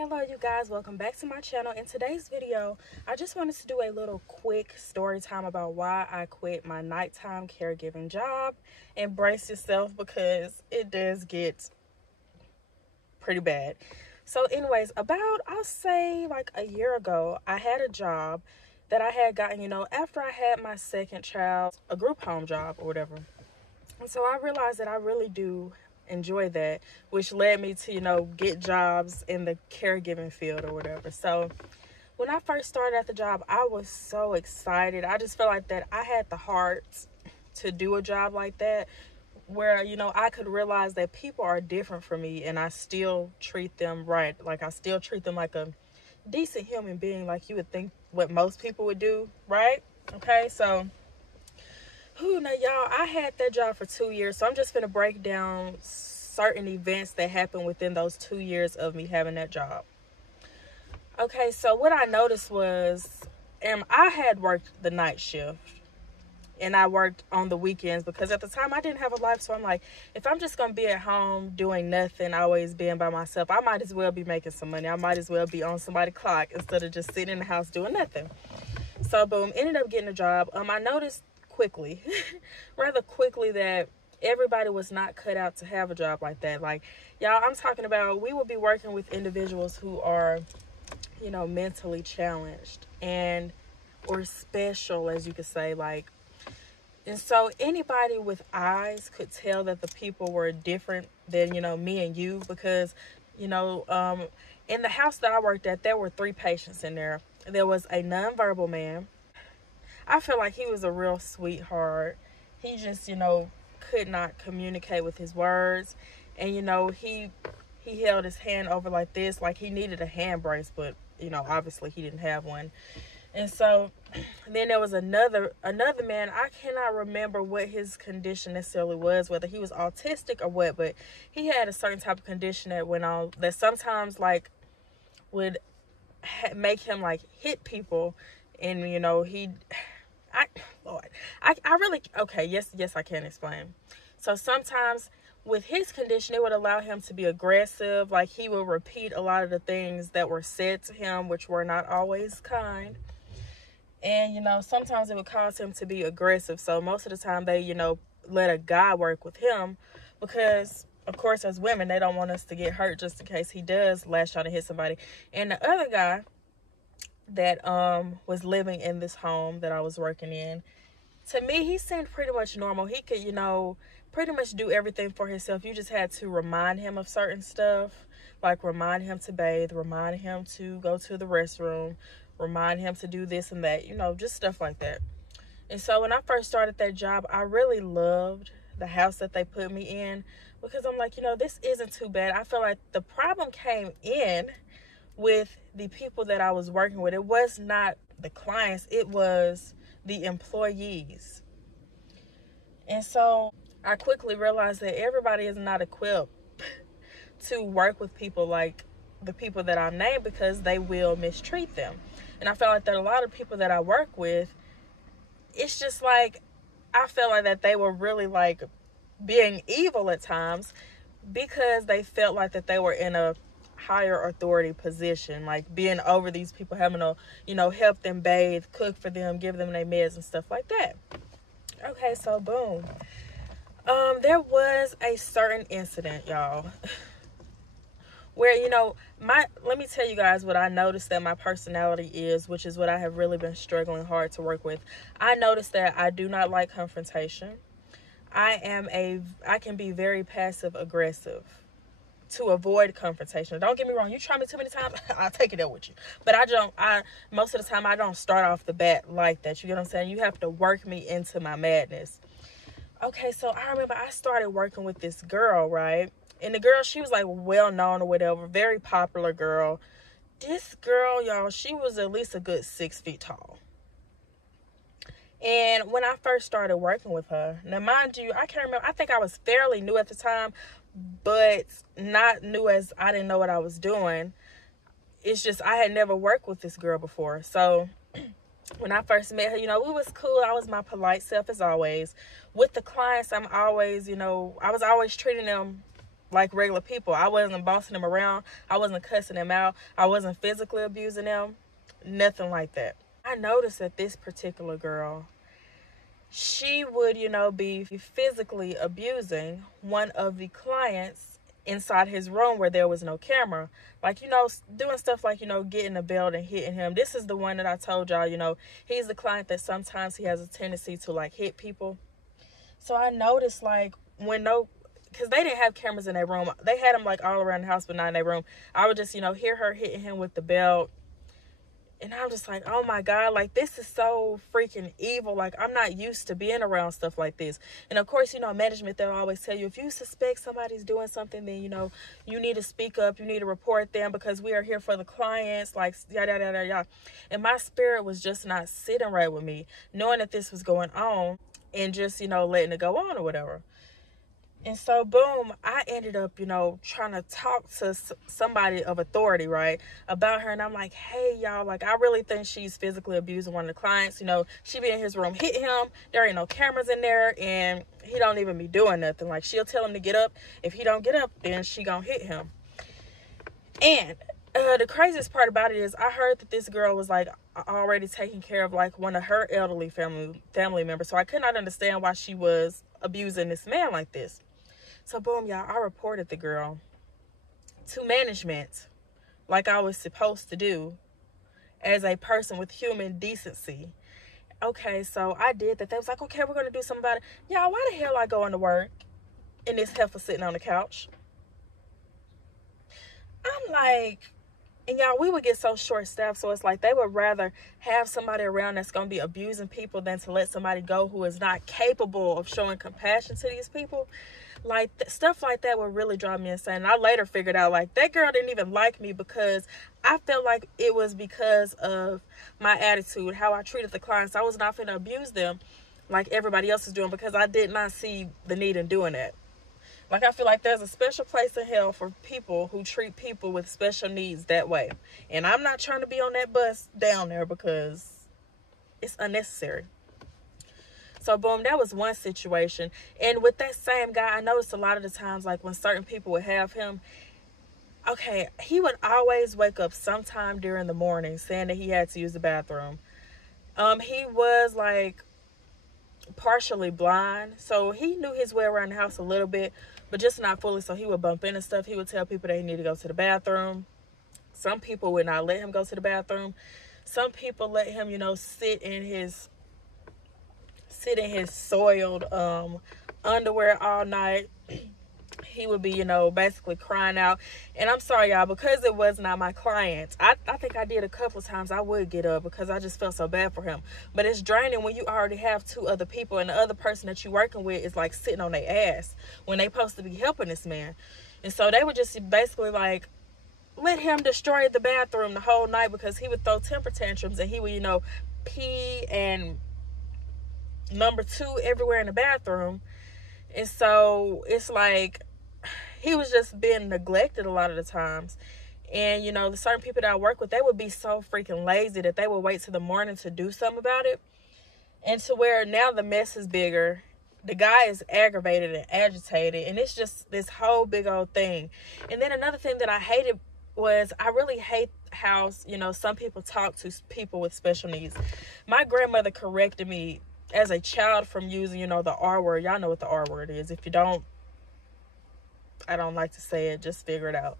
Hello you guys, welcome back to my channel. In today's video, I just wanted to do a little quick story time about why I quit my nighttime caregiving job. Embrace yourself because it does get pretty bad. So anyways, I'll say like a year ago, I had a job that I had gotten, after I had my second child, a group home job or whatever. And so I realized that I really do enjoy that, which led me to, get jobs in the caregiving field or whatever. So when I first started at the job, I was so excited. I just felt like that I had the heart to do a job like that where, I could realize that people are different from me and I still treat them right. Like I still treat them like a decent human being, like you would think what most people would do, right? Okay, so now y'all, I had that job for 2 years, so I'm just gonna break down certain events that happened within those 2 years of me having that job. Okay, so what I noticed was, I had worked the night shift and I worked on the weekends because at the time I didn't have a life. So I'm like, if I'm just gonna be at home doing nothing, always being by myself, I might as well be making some money. I might as well be on somebody's clock instead of just sitting in the house doing nothing. So boom, ended up getting a job. I noticed rather quickly, that everybody was not cut out to have a job like that. Like, y'all, I'm talking about, we will be working with individuals who are, mentally challenged and or special, as you could say, like. And so anybody with eyes could tell that the people were different than, me and you, because, in the house that I worked at, there were 3 patients in there. There was a nonverbal man. I feel like he was a real sweetheart. He just, could not communicate with his words. And, he held his hand over like this, like he needed a hand brace, but, obviously he didn't have one. And so then there was another man. I cannot remember what his condition necessarily was, whether he was autistic or what, but he had a certain type of condition that went on that sometimes like would make him like hit people. And, I really, okay, yes, I can explain. So sometimes with his condition, it would allow him to be aggressive. Like he would repeat a lot of the things that were said to him, which were not always kind. And, sometimes it would cause him to be aggressive. So most of the time they, let a guy work with him because, of course, as women, they don't want us to get hurt just in case he does lash out and hit somebody. And the other guy that was living in this home that I was working in, to me, he seemed pretty much normal. He could, pretty much do everything for himself. You just had to remind him of certain stuff, like remind him to bathe, remind him to go to the restroom, remind him to do this and that, just stuff like that. And so when I first started that job, I really loved the house that they put me in because I'm like, this isn't too bad. I feel like the problem came in with the people that I was working with. It was not the clients, it was the employees. And so I quickly realized that everybody is not equipped to work with people like the people that I named because they will mistreat them. And I felt like that a lot of people that I work with, it's just like, I felt like that they were really like being evil at times because they felt like that they were in a higher authority position, like being over these people, having to, help them bathe, cook for them, give them their meds and stuff like that. Okay, so boom. There was a certain incident, y'all, where, let me tell you guys what I noticed that my personality is, which is what I have really been struggling hard to work with. I noticed that I do not like confrontation. I can be very passive aggressive to avoid confrontation. Don't get me wrong, you try me too many times, I'll take it up with you. But most of the time I don't start off the bat like that. You get what I'm saying? You have to work me into my madness. Okay, so I remember I started working with this girl, right? And the girl, she was like well known or whatever, very popular girl. This girl, y'all, she was at least a good 6 feet tall. And when I first started working with her, now mind you, I can't remember, I think I was fairly new at the time, but not new as I didn't know what I was doing. It's just I had never worked with this girl before. So when I first met her, we was cool. I was my polite self as always. With the clients, I'm always, I was always treating them like regular people. I wasn't bossing them around. I wasn't cussing them out. I wasn't physically abusing them. Nothing like that. I noticed that this particular girl, she would, be physically abusing one of the clients inside his room where there was no camera. Like, doing stuff like, getting a belt and hitting him. This is the one that I told y'all, he's the client that sometimes he has a tendency to, like, hit people. So I noticed, like, because they didn't have cameras in their room. They had them, like, all around the house, but not in their room. I would just, hear her hitting him with the belt. And I'm just like, oh my God, like, this is so freaking evil. Like, I'm not used to being around stuff like this. And of course, management, they'll always tell you, if you suspect somebody's doing something, then, you need to speak up. You need to report them because we are here for the clients, like, yada, yada, yada, yada. And my spirit was just not sitting right with me, knowing that this was going on and just, letting it go on or whatever. And so, boom, I ended up, trying to talk to somebody of authority, right, about her. And I'm like, hey, y'all, like, I really think she's physically abusing one of the clients. She be in his room, hit him. There ain't no cameras in there, and he don't even be doing nothing. Like, she'll tell him to get up. If he don't get up, then she gonna hit him. And the craziest part about it is I heard that this girl was, like, already taking care of, like, one of her elderly family members. So I could not understand why she was abusing this man like this. So, boom, y'all, I reported the girl to management like I was supposed to do as a person with human decency. Okay, so I did that. They was like, okay, we're going to do something about it. Y'all, why the hell I going to work and this heifer sitting on the couch? I'm like, and y'all, we would get so short-staffed, so it's like they would rather have somebody around that's going to be abusing people than to let somebody go who is not capable of showing compassion to these people. Like, stuff like that would really drive me insane. And I later figured out, like, that girl didn't even like me because I felt like it was because of my attitude, how I treated the clients. I was not finna abuse them like everybody else is doing because I did not see the need in doing that. Like, I feel like there's a special place in hell for people who treat people with special needs that way. And I'm not trying to be on that bus down there because it's unnecessary. So, boom, that was one situation. And with that same guy, I noticed a lot of the times, like, when certain people would have him, okay, he would always wake up sometime during the morning saying that he had to use the bathroom. He was, like, partially blind, so he knew his way around the house a little bit, but just not fully. So he would bump into stuff. He would tell people they need to go to the bathroom. Some people would not let him go to the bathroom. Some people let him, sit in his soiled underwear all night. He would be, basically crying out. And I'm sorry, y'all, because it was not my client. I think I did a couple of times. I would get up because I just felt so bad for him. But it's draining when you already have two other people and the other person that you're working with is, like, sitting on their ass when they supposed to be helping this man. And so they would just basically, like, let him destroy the bathroom the whole night because he would throw temper tantrums and he would, pee and number two everywhere in the bathroom. And so it's like he was just being neglected a lot of the times. And the certain people that I work with, they would be so freaking lazy that they would wait till the morning to do something about it. And to where now the mess is bigger, the guy is aggravated and agitated, and it's just this whole big old thing. And then another thing that I hated was I really hate how some people talk to people with special needs. My grandmother corrected me as a child from using, the R word. Y'all know what the R word is. If you don't, I don't like to say it. Just figure it out.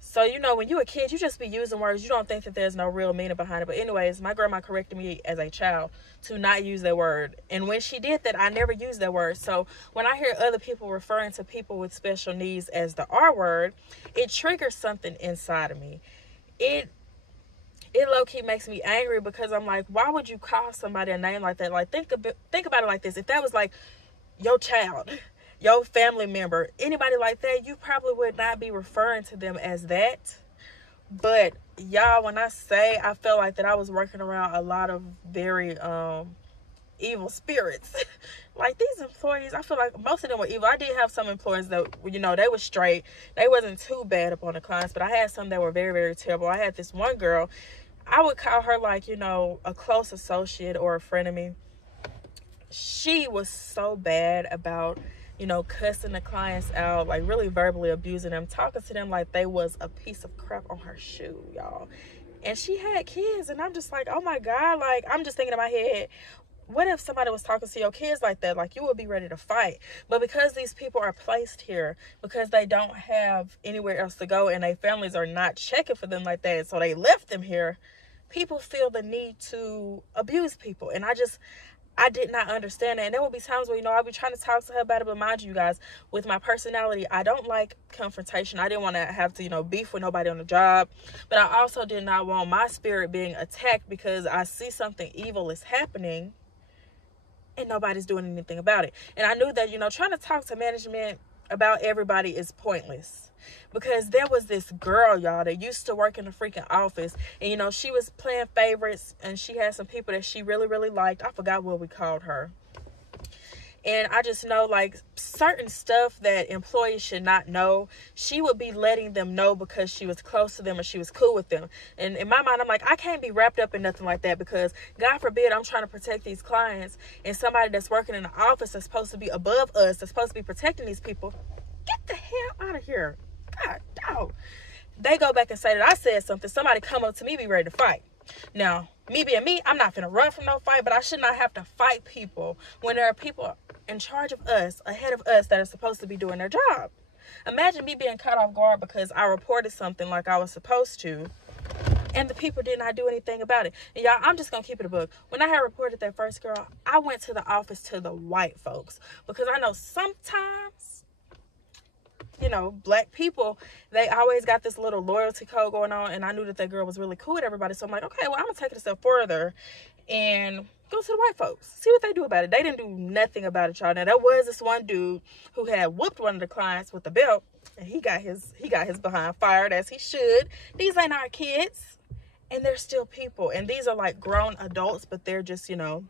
So, when you're a kid, you just be using words. You don't think that there's no real meaning behind it. But anyways, my grandma corrected me as a child to not use that word. And when she did that, I never used that word. So when I hear other people referring to people with special needs as the R word, it triggers something inside of me. It low-key makes me angry because I'm like, why would you call somebody a name like that? Like, think about it like this. If that was like your child, your family member, anybody like that, you probably would not be referring to them as that. But y'all, when I say I felt like that I was working around a lot of very evil spirits. Like, these employees, I feel like most of them were evil. I did have some employees that, they were straight. They wasn't too bad up on the clients, but I had some that were very, very terrible. I had this one girl, I would call her like, a close associate or a friend of me. She was so bad about you know, cussing the clients out, like really verbally abusing them, talking to them like they was a piece of crap on her shoe, y'all. And she had kids, and I'm just like, oh my God, like, I'm just thinking in my head, what if somebody was talking to your kids like that? Like, you would be ready to fight. But because these people are placed here, because they don't have anywhere else to go, and their families are not checking for them like that, so they left them here, people feel the need to abuse people. And I did not understand that. And there will be times where, you know, I'll be trying to talk to her about it. But mind you guys, with my personality, I don't like confrontation. I didn't want to have to, you know, beef with nobody on the job. But I also did not want my spirit being attacked because I see something evil is happening and nobody's doing anything about it. And I knew that, you know, trying to talk to management about everybody is pointless. Because there was this girl, y'all, that used to work in the freaking office. And, you know, she was playing favorites. And she had some people that she really, really liked. I forgot what we called her. And I just know, like, certain stuff that employees should not know, she would be letting them know because she was close to them or she was cool with them. And in my mind, I'm like, I can't be wrapped up in nothing like that because, God forbid, I'm trying to protect these clients. And somebody that's working in the office that's supposed to be above us, that's supposed to be protecting these people, get the hell out of here. God, dog. They go back and say that I said something. Somebody come up to me, be ready to fight. Now, me being me, I'm not going to run from no fight, but I should not have to fight people when there are people in charge of us, ahead of us, that are supposed to be doing their job. Imagine me being caught off guard because I reported something like I was supposed to, and the people did not do anything about it. And y'all, I'm just going to keep it a book. When I had reported that first girl, I went to the office to the white folks because I know sometimes, you know, black people, they always got this little loyalty code going on, and I knew that that girl was really cool with everybody. So I'm like, okay, well, I'm going to take it a step further and go to the white folks, see what they do about it. They didn't do nothing about it, y'all. Now, there was this one dude who had whooped one of the clients with a belt, and he got his behind fired, as he should. These ain't our kids, and they're still people, and these are like grown adults, but they're just, you know,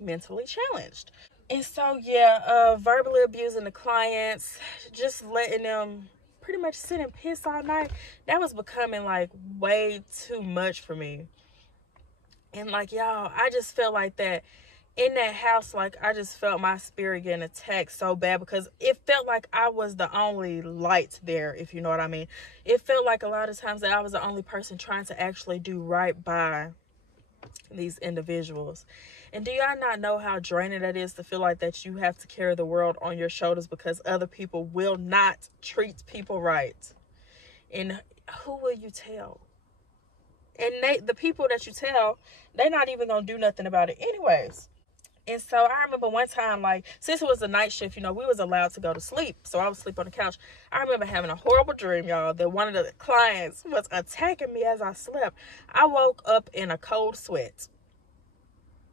mentally challenged. And so, yeah, verbally abusing the clients, just letting them pretty much sit and piss all night, that was becoming like way too much for me. And like, y'all, I just felt like that in that house, like, I just felt my spirit getting attacked so bad because it felt like I was the only light there, if you know what I mean. It felt like a lot of times that I was the only person trying to actually do right by these individuals. And do y'all not know how draining that is to feel like that you have to carry the world on your shoulders because other people will not treat people right? And who will you tell? And the people that you tell, they're not even gonna do nothing about it anyways. And so I remember one time, like, since it was a night shift, you know, we was allowed to go to sleep. So I would sleep on the couch. I remember having a horrible dream, y'all, that one of the clients was attacking me as I slept. I woke up in a cold sweat.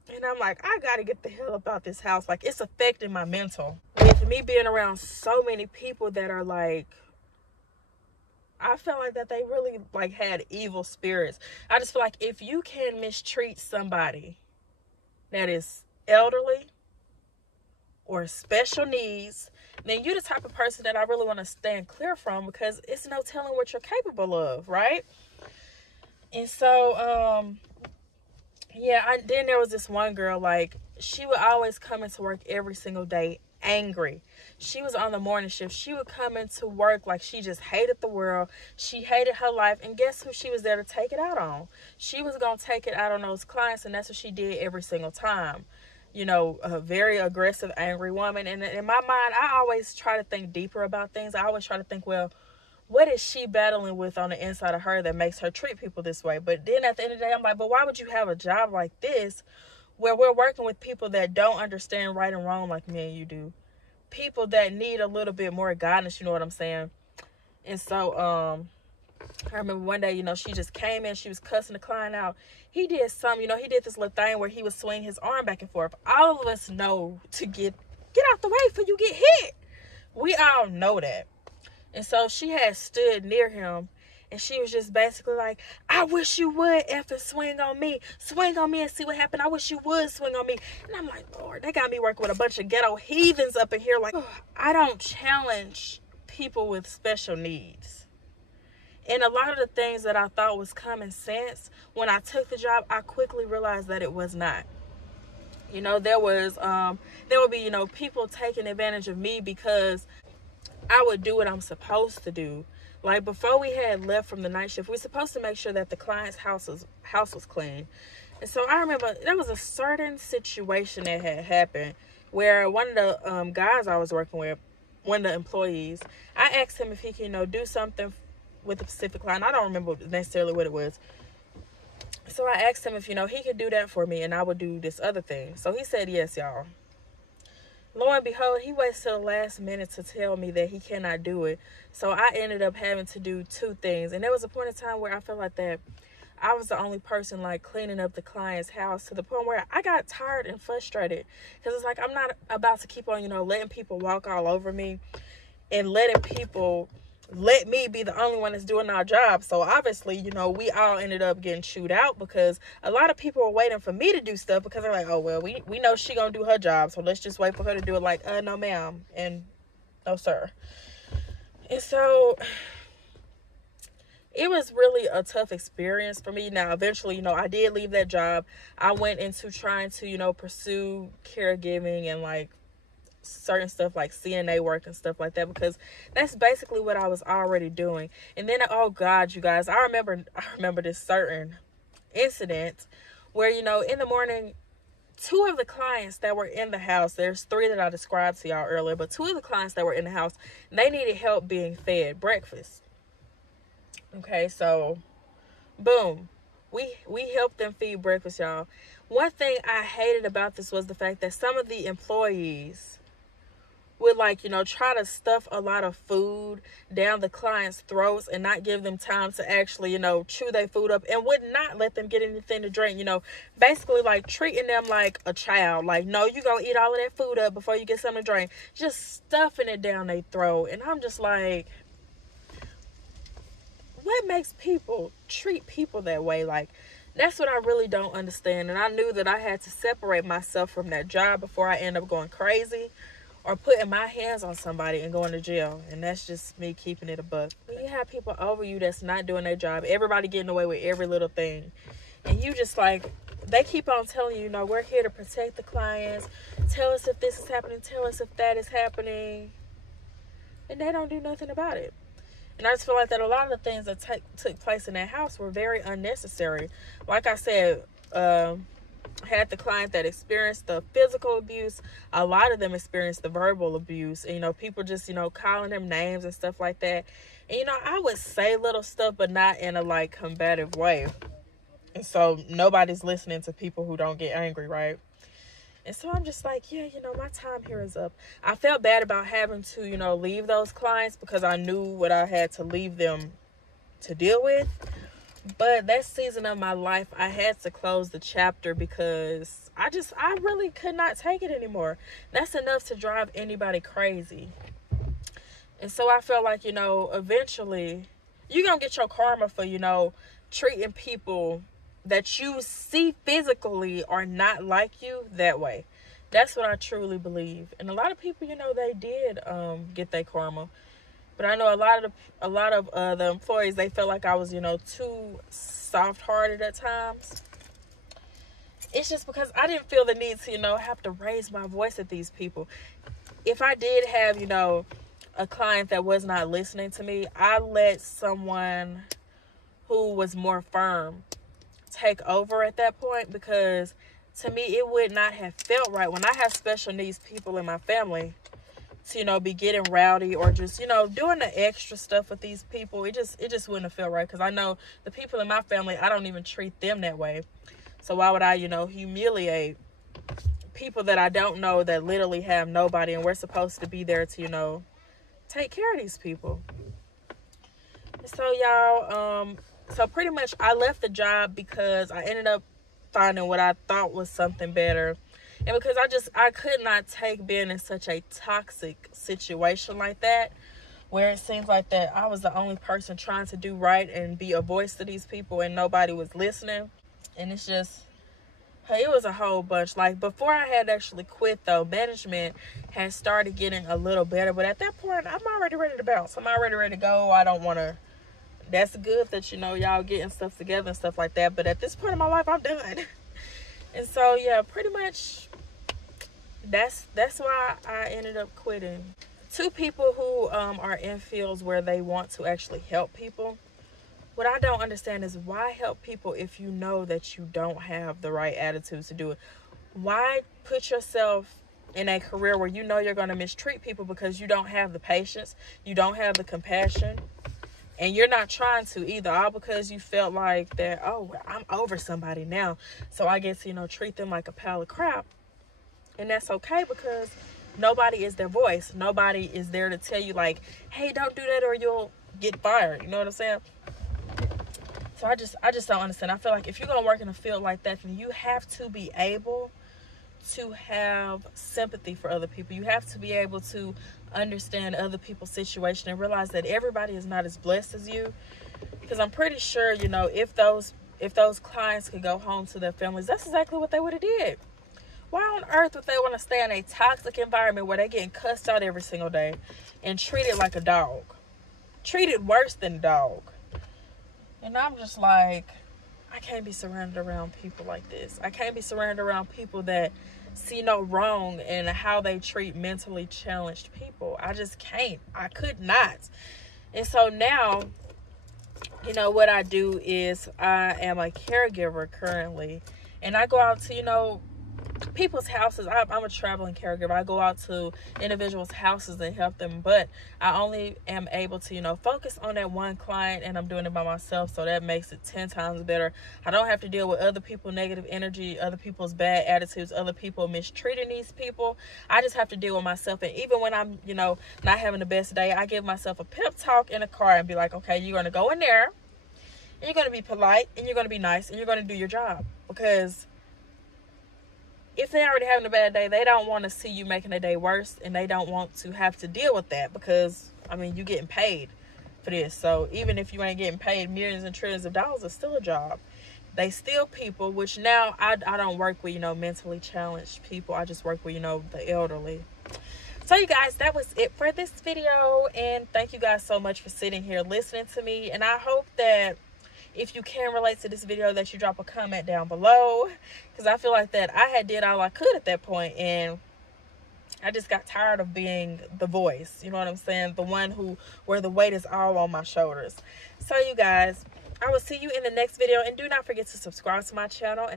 And I'm like, I gotta get the hell up out this house. Like, it's affecting my mental. With me being around so many people that are like, I felt like that they really like had evil spirits. I just feel like if you can mistreat somebody that is elderly or special needs, then you're the type of person that I really want to stand clear from because it's no telling what you're capable of, right? And so, yeah, then there was this one girl, like, she would always come into work every single day angry. She was on the morning shift. She would come into work like she just hated the world. She hated her life. And guess who she was there to take it out on? She was going to take it out on those clients, and that's what she did every single time. You know, a very aggressive, angry woman. And in my mind, I always try to think deeper about things. I always try to think, well, what is she battling with on the inside of her that makes her treat people this way? But then at the end of the day, I'm like, but why would you have a job like this where we're working with people that don't understand right and wrong like me and you do? People that need a little bit more guidance, you know what I'm saying? And so, I remember one day, you know, she just came in, she was cussing the client out. He did something, you know, he did this little thing where he would swing his arm back and forth. All of us know to get out the way before you get hit. We all know that. And so she had stood near him, and she was just basically like, I wish you would effing swing on me. Swing on me and see what happened. I wish you would swing on me. And I'm like, Lord, they got me working with a bunch of ghetto heathens up in here. Like, I don't challenge people with special needs. And a lot of the things that I thought was common sense, when I took the job, I quickly realized that it was not. You know, there would be, you know, people taking advantage of me because I would do what I'm supposed to do. Like before we had left from the night shift, we were supposed to make sure that the client's house was clean. And so I remember there was a certain situation that had happened where one of the guys I was working with, one of the employees, I asked him if he can, you know, do something with a specific client. I don't remember necessarily what it was. So I asked him if, you know, he could do that for me and I would do this other thing. So he said yes, y'all. Lo and behold, he waits till the last minute to tell me that he cannot do it. So I ended up having to do two things. And there was a point in time where I felt like that I was the only person like cleaning up the client's house, to the point where I got tired and frustrated. Because it's like, I'm not about to keep on, you know, letting people walk all over me and letting people let me be the only one that's doing our job. So obviously, you know, we all ended up getting chewed out because a lot of people were waiting for me to do stuff because they're like, oh, well, we know she gonna do her job, so let's just wait for her to do it. Like, no, ma'am, and no, sir. And so it was really a tough experience for me. Now, eventually, you know, I did leave that job. I went into trying to, you know, pursue caregiving and like certain stuff like CNA work and stuff like that, because that's basically what I was already doing. And then, oh God, you guys, I remember this certain incident where, you know, in the morning, two of the clients that were in the house, there's three that I described to y'all earlier, but two of the clients that were in the house, they needed help being fed breakfast. Okay, so boom, we helped them feed breakfast, y'all. One thing I hated about this was the fact that some of the employees would, like, you know, try to stuff a lot of food down the client's throats and not give them time to actually, you know, chew their food up, and would not let them get anything to drink. You know, basically like treating them like a child. Like, no, you gonna eat all of that food up before you get something to drink. Just stuffing it down their throat. And I'm just like, what makes people treat people that way? Like, that's what I really don't understand. And I knew that I had to separate myself from that job before I end up going crazy or putting my hands on somebody and going to jail. And that's just me keeping it a buck. When you have people over you that's not doing their job, everybody getting away with every little thing, and you just like, they keep on telling you, you know, we're here to protect the clients. Tell us if this is happening. Tell us if that is happening. And they don't do nothing about it. And I just feel like that a lot of the things that took place in that house were very unnecessary. Like I said, had the client that experienced the physical abuse, a lot of them experienced the verbal abuse. And, you know, people just, you know, calling them names and stuff like that. And, you know, I would say little stuff, but not in a, like, combative way. And so nobody's listening to people who don't get angry, right? And so I'm just like, yeah, you know, my time here is up. I felt bad about having to, you know, leave those clients because I knew what I had to leave them to deal with. But that season of my life, I had to close the chapter because I really could not take it anymore. That's enough to drive anybody crazy. And so I felt like, you know, eventually you're going to get your karma for, you know, treating people that you see physically are not like you that way. That's what I truly believe. And a lot of people, you know, they did get their karma. But I know a lot of the employees, they felt like I was, you know, too soft-hearted at times. It's just because I didn't feel the need to, you know, have to raise my voice at these people. If I did have, you know, a client that was not listening to me, I let someone who was more firm take over at that point, because to me it would not have felt right when I have special needs people in my family to, you know, be getting rowdy or just, you know, doing the extra stuff with these people. It just wouldn't have felt right, because I know the people in my family, I don't even treat them that way. So why would I, you know, humiliate people that I don't know, that literally have nobody, and we're supposed to be there to, you know, take care of these people. So y'all, so pretty much I left the job because I ended up finding what I thought was something better. And because I could not take being in such a toxic situation like that, where it seems like that I was the only person trying to do right and be a voice to these people and nobody was listening. And it's just, it was a whole bunch. Like, before I had actually quit, though, management had started getting a little better. But at that point, I'm already ready to bounce. I'm already ready to go. I don't want to. That's good that, you know, y'all getting stuff together and stuff like that. But at this point in my life, I'm done. And so yeah, pretty much that's why I ended up quitting. Two people who are in fields where they want to actually help people. What I don't understand is why help people if you know that you don't have the right attitude to do it. Why put yourself in a career where you know you're going to mistreat people because you don't have the patience, you don't have the compassion, and you're not trying to either, all because you felt like that, oh, I'm over somebody now, so I get to, treat them like a pile of crap. And that's okay, because nobody is their voice. Nobody is there to tell you, like, hey, don't do that or you'll get fired. You know what I'm saying? So I just don't understand. I feel like if you're going to work in a field like that, then you have to be able to have sympathy for other people. You have to be able to understand other people's situation and realize that everybody is not as blessed as you. Because I'm pretty sure, if those clients could go home to their families, that's exactly what they would have did. Why on earth would they want to stay in a toxic environment where they're getting cussed out every single day and treated like a dog? Treated worse than a dog. And I'm just like, I can't be surrounded around people like this. I can't be surrounded around people that see no wrong in how they treat mentally challenged people. I just can't. I could not. And so now, what I do is I am a caregiver currently. And I go out to, people's houses. I'm a traveling caregiver. I go out to individuals' houses and help them, but I only am able to focus on that one client, and I'm doing it by myself, so that makes it 10 times better. I don't have to deal with other people's negative energy, other people's bad attitudes, other people mistreating these people. I just have to deal with myself. And even when I'm not having the best day, I give myself a pep talk in the car and be like, okay, you're going to go in there and you're going to be polite and you're going to be nice and you're going to do your job. Because if they're already having a bad day, they don't want to see you making a day worse, and they don't want to have to deal with that, because, you're getting paid for this. So even if you ain't getting paid millions and trillions of dollars, it's still a job. They still people, which now I don't work with, mentally challenged people. I just work with, the elderly. So you guys, that was it for this video, and thank you guys so much for sitting here listening to me, and I hope that if you can relate to this video, that you drop a comment down below, because I feel like that I had did all I could at that point, and I just got tired of being the voice, you know what I'm saying, the one where the weight is all on my shoulders. So you guys, I will see you in the next video, and do not forget to subscribe to my channel.